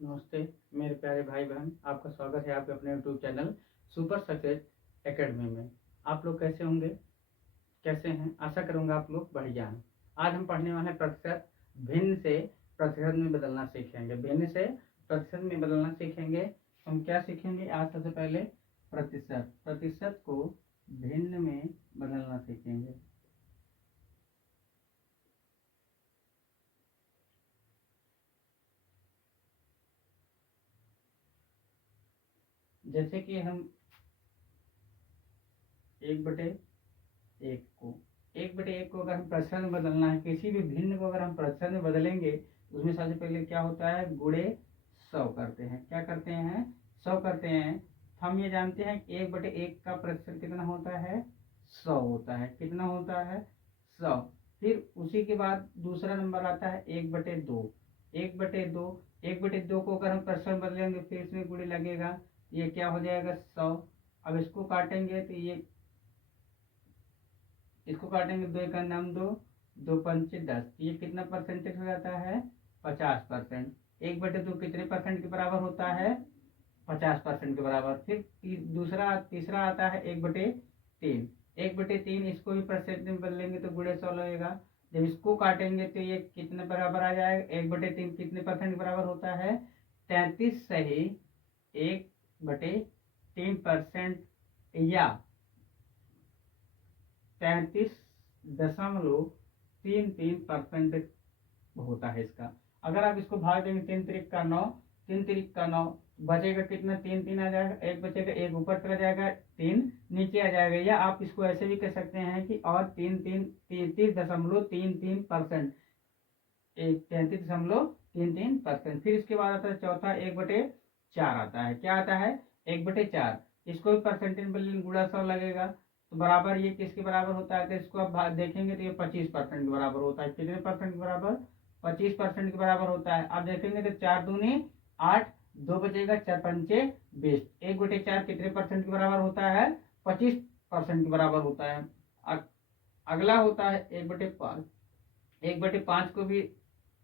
नमस्ते मेरे प्यारे भाई बहन, आपका स्वागत है आपके अपने YouTube channel super success academy में। आप लोग कैसे होंगे, कैसे हैं? आशा करूंगा आप लोग बढ़िया हैं। आज हम पढ़ने वाले हैं प्रतिशत। भिन्न से प्रतिशत में बदलना सीखेंगे। भिन्न से प्रतिशत में बदलना सीखेंगे। हम क्या सीखेंगे आज? सबसे पहले प्रतिशत। प्रतिशत को भिन्न में बदलना सीखेंगे। जैसे कि हम एक बटे एक को अगर हम प्रतिशत में बदलना है, किसी भी भिन्न को अगर हम प्रतिशत में बदलेंगे, उसमें सबसे पहले क्या होता है? गुणे 100 करते हैं। क्या करते हैं? 100 करते हैं। हम ये जानते हैं कि 1/1 का प्रतिशत कितना होता है? 100 होता है। कितना होता है? 100। फिर उसी के बाद दूसरा नंबर आता है 1/2। 1/2 1/2 को अगर हम प्रतिशत में बदलेंगे, फिर इसमें गुणे लगेगा, ये क्या हो जाएगा? 100। अब इसको काटेंगे तो इसको काटेंगे, 2 का नाम 2, 2 पंचे 10। ये कितना परसेंटेज हो जाता है? 50%। 1/2 कितने परसेंट के बराबर होता है? 50% के बराबर। फिर तीसरा आता है 1/3। 1/3 इसको भी परसेंट में बदलेंगे तो गुणे 100 लगेगा। जब इसको काटेंगे तो ये कितने बराबर आ जाएगा? 1/3 कितने परसेंट के बराबर होता है? 33 सही 1/3%, या 33.33% होता है इसका। अगर आप इसको भाग देंगे, 3 तिरिक का 9, 3 तिरिक का 9, बचेगा कितना? 3 3 आ जाएगा, एक बचेगा, एक ऊपर चला जाएगा, 3 नीचे आ जाएगा। या आप इसको ऐसे भी कह सकते हैं कि और 33.33%, 33.33%। फिर इसके बाद आता है चौथा 1/4 आता है। क्या आता है? 1/4। इसको भी परसेंटेज में गुणा 100 लगेगा, तो बराबर ये किसके बराबर होता है? तो इसको आप देखेंगे तो ये 25% के बराबर होता है। कितने परसेंट के बराबर? 25% के बराबर होता है। आप देखेंगे तो 4 दूनी 8, 2 बचेगा, 4 पंचे 20। 1/4 कितने परसेंट के बराबर होता है? 25% के बराबर होता है। अगला होता है 1/5। 1/5 को भी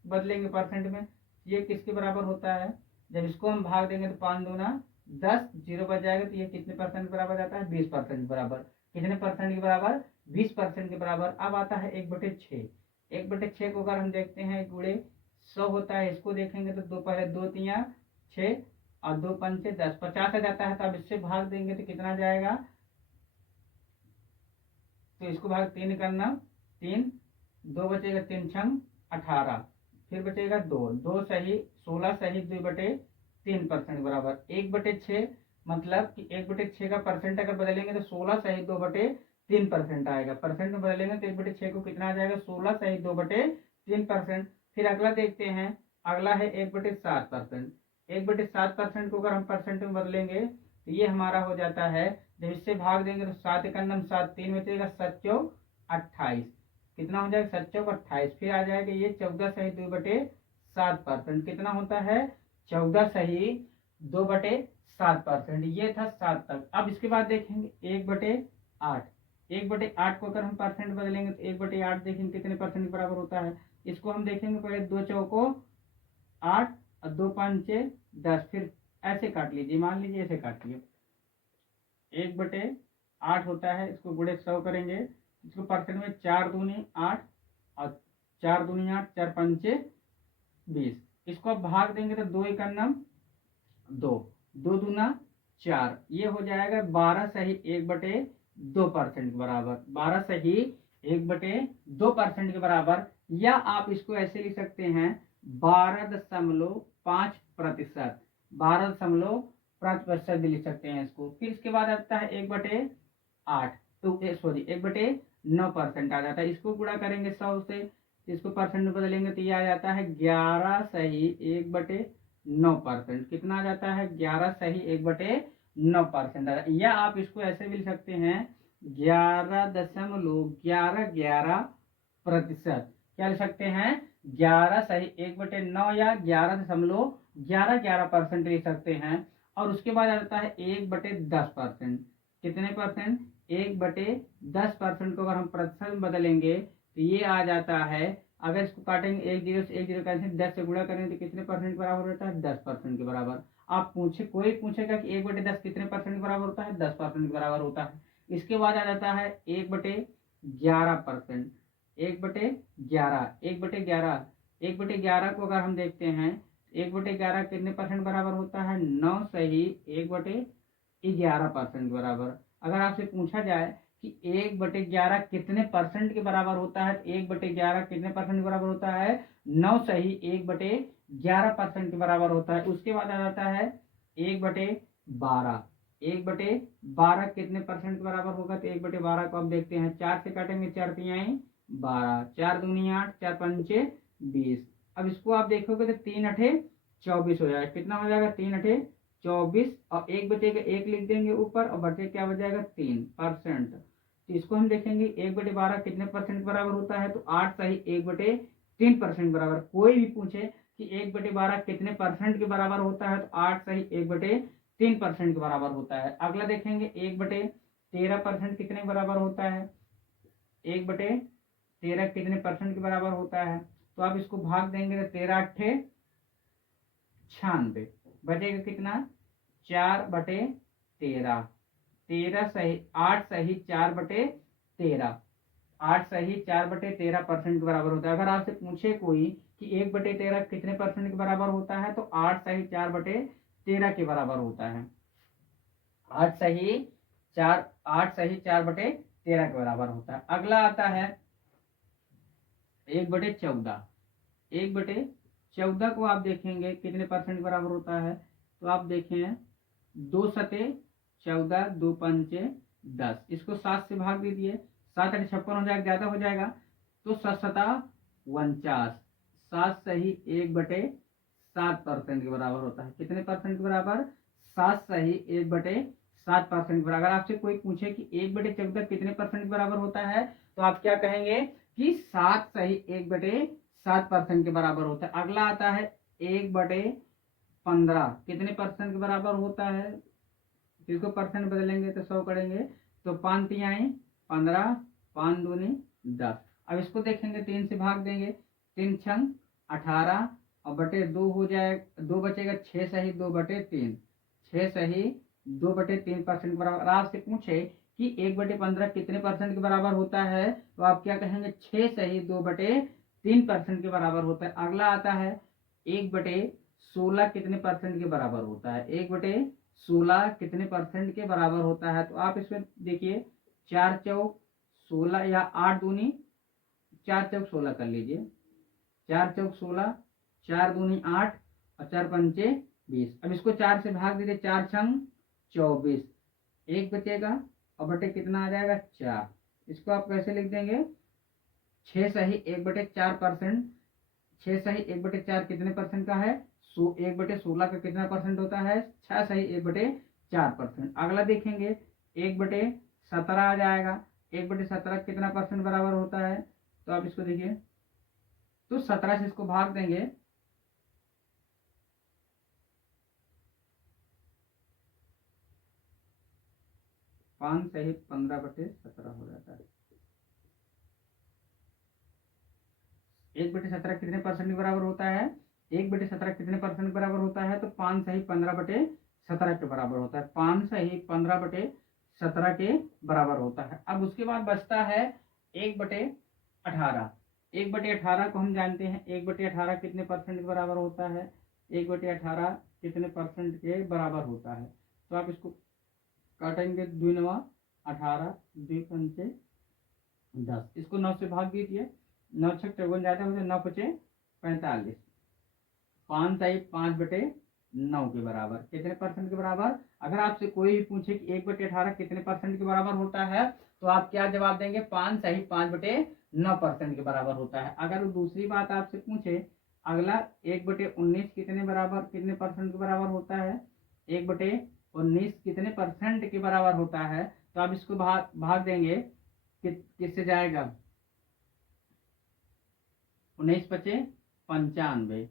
बदलेंगे परसेंट में, ये किसके बराबर होता है? जब इसको हम भाग देंगे तो 5 दूना 10, 0 बच जाएगा, तो ये कितने परसेंट के बराबर जाता है? 20% के बराबर। कितने परसेंट के बराबर? 20% के बराबर। अब आता है 1/6। 1/6 को अगर हम देखते हैं, गुणे 100 होता है। इसको देखेंगे तो दो पहले 2 तिया 6 और 2 पंचे 10, 50 आ जाता है। तो अब इससे भाग देंगे तो कितना जाएगा? तो इसको भाग 3 करना, 3, 2 बचेगा, 3 छंग 18। फिर बचेगा 2, 2 सही 16 सही 2/3% बराबर। 1/6 मतलब कि 1/6 का परसेंट अगर बदलेंगे तो 16 सही 2/3% आएगा। परसेंट में बदलेंगे तो 1/6 को कितना आ जाएगा? 16 सही 2/3%। फिर अगला देखते हैं, अगला है 1/7%। 1/7% को अगर हम परसेंट में बदलेंगे तो ये हमारा हो जाता है, जब इससे भाग देंगे तो 7 एक नम 7, 3 बचेगा, 7 चौक 28। कितना हो जाएगा? 7 चौक 28। फिर आ जाएगा ये 14 सही 2/7%। कितना होता है? 14 सही 2/7%। ये था 7 तक। अब इसके बाद देखेंगे 1/8। 1/8 को अगर हम परसेंट बदलेंगे तो 1/8 देखेंगे कितने परसेंट के बराबर होता है। इसको हम देखेंगे, पहले 2 चौको 8 और 2 पंचे 10। फिर ऐसे काट लीजिए, मान लीजिए ऐसे काटिए। 1/8 होता है, इसको गुणे 100 करेंगे। इसको परसेंट में 4 दूनी 8 और 4 दूनी 8, 4 पंचे 20। इसको अब भाग देंगे तो 2 एक नम 2, 2 दूना 4, ये हो जाएगा 12 सही 1/2% के बराबर। 12 सही 1/2% के बराबर। या आप इसको ऐसे लिख सकते हैं 12.5%। 12.5% भी लिख सकते हैं इसको। फिर इसके बाद आता है 1/8, तो सॉरी 1/9% आ जाता है। इसको गुणा करेंगे 100 से, इसको परसेंट में बदलेंगे तो ये आ जाता है 11 सही 1/9%। कितना आ जाता है? 11 सही 1/9% आ जाता है। या आप इसको ऐसे भी लिख सकते हैं 11.11%। क्या लिख सकते हैं? 11 सही 1/9 या 11.11% लिख सकते हैं। और उसके बाद आता है 1/10%। कितने परसेंट? 1/10% को अगर हम प्रतिशत में बदलेंगे तो ये आ जाता है अगर इसको काटेंगे, एक जीरो से एक जीरो कैंसिल, 10 से गुणा करेंगे तो कितने परसेंट के बराबर होता है? 10% के बराबर। आप कोई पूछेगा कि 1/10 कितने परसेंट के बराबर होता है? 10% के बराबर होता है। इसके बाद आ जाता है 1/11%। 1/11, 1/11, 1/11 को अगर हम देखते हैं, 1/11 कितने परसेंट बराबर होता है? 9 सही 1/11% के बराबर। अगर आपसे पूछा जाए कि 1/11 कितने परसेंट के बराबर होता है, तो 1/11 कितने परसेंट के बराबर होता है? 9 सही 1/11% के बराबर होता है। उसके बाद आ जाता है 1/12। 1/12 कितने परसेंट के बराबर होगा? तो 1/12 को आप देखते हैं, 4 से काटेंगे, 4 तिहाई 12, 4 दूनी 8, 4 पंचे 20। अब इसको आप देखोगे तो 3 अठे 24 हो जाएगा। कितना हो जाएगा? 3 अठे 24, और एक बचेगा, एक लिख देंगे ऊपर, और बचे क्या बचेगा? 3%। तो इसको हम देखेंगे 1/12 कितने परसेंट के बराबर होता है? तो 8 सही 1/3% बराबर। कोई भी पूछे कि 1/12 कितने परसेंट के बराबर होता है, तो 8 सही 1/3% के बराबर होता है। अगला देखेंगे 1/13% कितने के बराबर होता है? 1/13 कितने परसेंट के बराबर होता है? तो आप इसको भाग देंगे तो 13 अट्ठे 96, बचेगा कितना? 4/13। 13 सही 8 सही 4/13, 8 सही 4/13% के बराबर होता है। अगर आपसे पूछे कोई कि 1/13 कितने परसेंट के बराबर होता है, तो 8 सही 4/13 के बराबर होता है। 8 सही 4/13 के बराबर होता है। अगला आता है 1/14। 1/14 को आप देखेंगे कितने परसेंट बराबर होता है, तो आप देखें 2 सते 14, 2 पंचे 10, इसको 7 से भाग दीजिए, 7 8 56 हो जाएगा, ज्यादा हो जाएगा, तो 7 सता 49, 7 सही 1/7% के बराबर होता है। कितने परसेंट के बराबर? 7 सही 1/7% के बराबर। अगर आपसे कोई पूछे कि 1/14 कितने परसेंट के बराबर होता है, तो आप क्या कहेंगे कि 7 सही 1/7% के बराबर होता है। अगला आता है 1/15 कितने परसेंट के बराबर होता है? इसको परसेंट बदलेंगे तो 100 करेंगे, तो 5 तिहाई 15, 5 दूनी 10। अब इसको देखेंगे, 3 से भाग देंगे, 3 छंग 18, और बटे 2 हो जाए, 2 बचेगा, 6 सही 2/3, 6 सही 2/3% के बराबर। आपसे पूछे कि 1/15 कितने परसेंट के बराबर होता है, तो आप क्या कहेंगे? 6 सही 2/3% के बराबर होता है। अगला आता है 1/16 कितने परसेंट के बराबर होता है? 1/16 कितने परसेंट के बराबर होता है? तो आप इसमें देखिए, 4 चौक 16, या 8 दूनी 4 चौक 16 कर लीजिए, 4 चौक 16, 4 दूनी 8, और 4 पंचे 20। अब इसको 4 से भाग दीजिए, 4 छंग 24, एक बचेगा, और बटे कितना आ जाएगा? 4। इसको आप कैसे लिख देंगे? 6 सही 1/4%, 6 सही 1/4 कितने परसेंट का है? 1/16 का कितना परसेंट होता है? 6 सही 1/4%। अगला देखेंगे 1/17 आ जाएगा। 1/17 कितना परसेंट बराबर होता है? तो आप इसको देखिए, तो 17 से इसको भाग देंगे, 5 सही 15/17 हो जाता है। 1/17 कितने परसेंट के बराबर होता है? 1/17 कितने परसेंट के बराबर होता है? तो 5 सही 15/17 के बराबर होता है। 5 सही 15/17 के बराबर होता है। अब उसके बाद बचता है 1/18। 1/18 को हम जानते हैं, 1/18 कितने परसेंट के बराबर होता है? 1/18 कितने परसेंट के बराबर होता है? तो आप इसको काटेंगे, 2 9 18, 2 पंचे 10, इसको 9 से भाग दीजिए, 9 छक 54, ज्यादा हो जाए, 9 पचे 45, 5 सही 5/9 के बराबर। कितने परसेंट के बराबर? अगर आपसे कोई भी पूछे कि 1/18 कितने परसेंट के बराबर होता है, तो आप क्या जवाब देंगे? 5 सही 5/9% के बराबर होता है। अगर दूसरी बात आपसे पूछे, अगला 1/19 कितने परसेंट के बराबर होता है? 1/19 कितने परसेंट के बराबर होता है? तो आप इसको भाग देंगे, किससे जाएगा? 19 पचे 95,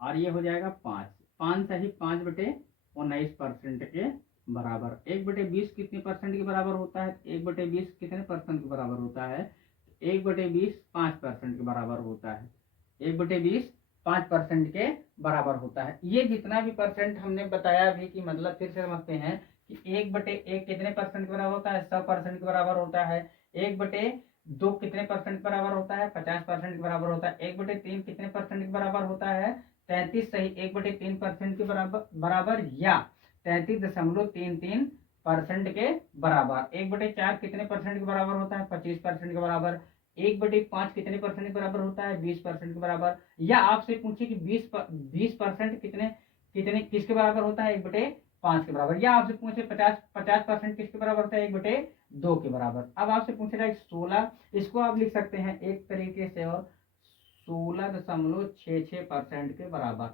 और ये हो जाएगा 5। 5 सही 5/19% के बराबर। 1/20 कितने परसेंट के बराबर होता है? 1/20 कितने परसेंट के बराबर होता है? 1/20 5% के बराबर होता है। 1/20 5% के बराबर होता है। ये जितना भी परसेंट हमने बताया अभी कि मतलब फिर से समझते हैं कि 1/1 कितने परसेंट के बराबर होता है, 100% के बराबर होता है। 1/2 कितने परसेंट के बराबर होता है, 50% के बराबर होता है। 1/3 कितने परसेंट के बराबर होता है, 33 सही 1/3% के बराबर या 33.33% के बराबर। 1/4 कितने परसेंट के बराबर होता है, 25% के बराबर। 1/5 कितने परसेंट के बराबर होता है, 20% के बराबर। या आपसे पूछे कि 20% कितने कितने किसके बराबर होता है, 1/5 के बराबर। या आपसे पूछे 50% किसके बराबर होता है, 1/2 के बराबर। अब आपसे पूछे जाए 16, इसको आप लिख सकते हैं एक तरीके से और 16.66% के बराबर।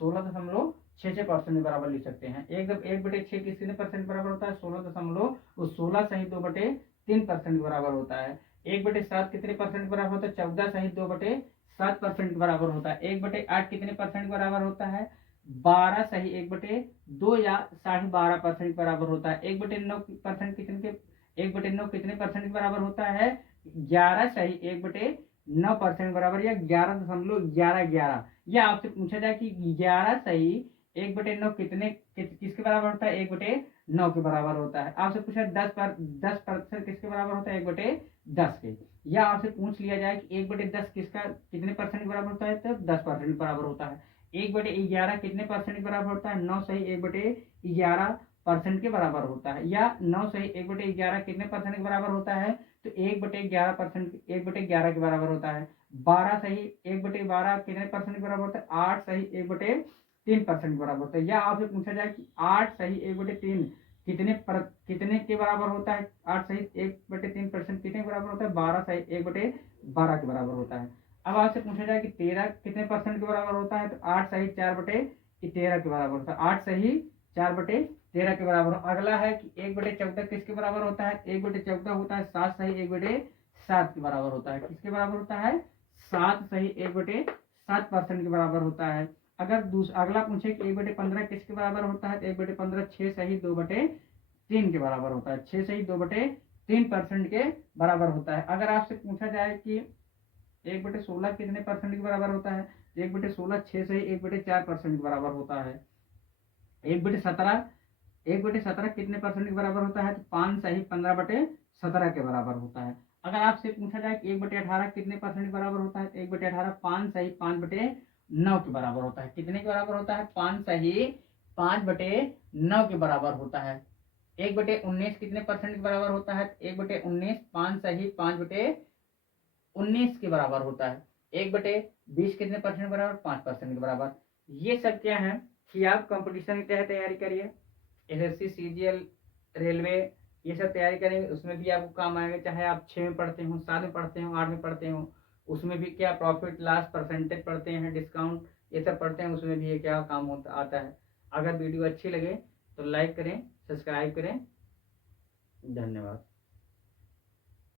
16.66% के बराबर लिख सकते हैं। 1/6 कितने परसेंट बराबर होता है, 16 सही 2/3% के बराबर होता है। 1/7 कितने परसेंट बराबर होता है, 14 सही 2/7% के बराबर होता है। 1/8 कितने परसेंट बराबर होता है, 12 सही 1/2 या 12.5% के बराबर होता है। 1/9% कितने के 1/9 कितने परसेंट के बराबर होता है, 11 सही 1/9% बराबर या 11.1111। या आपसे पूछा जाए कि 11 सही 1/9 किसके बराबर होता है, 1/9 के बराबर होता है। आपसे पूछा 10% किसके बराबर होता है, 1/10 के। या आपसे पूछ लिया जाए कि 1/10 किसका कितने परसेंट के बराबर होता है, तो 10% बराबर होता है। 1/11 कितने परसेंट के बराबर होता है, 9 सही 1/11% के बराबर होता है। या 9 सही 1/11 कितने परसेंट के बराबर होता है, तो 1/11% 1/11 के बराबर होता है। 12 सही 1/12 कितने परसेंट के बराबर होता है, 8 सही 1/3% के बराबर होता है। या आपसे पूछा जाए कि 8 सही 1/3 कितने के बराबर होता है, 8 सही 1/3% कितने के बराबर होता है, 12 सही 1/12 के बराबर होता है। अब आपसे पूछा जाए कि 13 कितने परसेंट के बराबर होता है, तो 8 सही 4/13 के बराबर होता है। 8 सही 4/13 के बराबर। अगला है कि 1/14 किसके बराबर होता है, 1/14 होता है 7 सही 1/7 के बराबर होता है। किसके बराबर होता है, 7 सही 1/7% के बराबर होता है। अगर अगला पूछे कि 1/15 किसके बराबर होता है, तो 1/15 6 सही 2/3 के बराबर होता है। 6 सही 2/3% के बराबर होता है। अगर आपसे पूछा जाए कि 1/16 कितने परसेंट के बराबर होता है, 1/16 6 सही 1/4% के बराबर होता है। 1/17 कितने परसेंट के बराबर होता है, तो 5 सही 15/17 के बराबर होता है। अगर आपसे पूछा जाए कि 1/18 कितने परसेंट के बराबर होता है, तो 1/18 5 सही 5/9 के बराबर होता है। कितने के बराबर होता है, 5 सही 5/9 के बराबर होता है। 1/19 कितने परसेंट के बराबर होता है, 1/19 5 सही 5/19 के बराबर होता है। 1/20 कितने परसेंट बराबर, 5% के बराबर। ये सब क्या है कि आप कंपटीशन की तैयारी करिए, एसएससी सीजीएल रेलवे ये सब तैयारी करेंगे, उसमें भी आपको काम आएगा। चाहे आप 6 में पढ़ते हो, 7 में पढ़ते हो, 8 में पढ़ते हो, उसमें भी क्या प्रॉफिट लॉस परसेंटेज पढ़ते हैं, डिस्काउंट ये सब पढ़ते हैं, उसमें भी ये क्या काम होता आता है। अगर वीडियो अच्छी लगे तो लाइक करें, सब्सक्राइब करें। धन्यवाद।